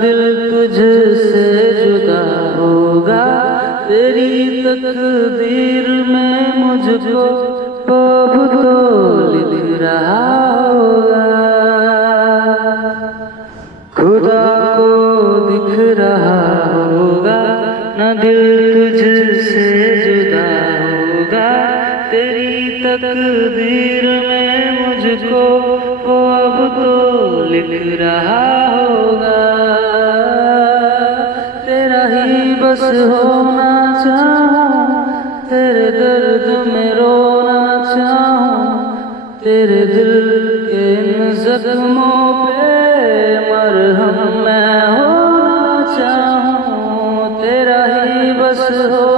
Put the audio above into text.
दिल तुझसे जुदा होगा, तेरी तकदीर में मुझको अब तो लिख रहा होगा। खुदा को दिख रहा होगा, न दिल तुझसे जुदा होगा, तेरी तकदीर में मुझको वो अब तो लिख रहा होगा। तेरा ही बस होना चाहूं, तेरे दर्द में रोना चाहूं, तेरे दिल के इन जख्मों पे मरहम मैं होना चाहूं। तेरा ही बस हो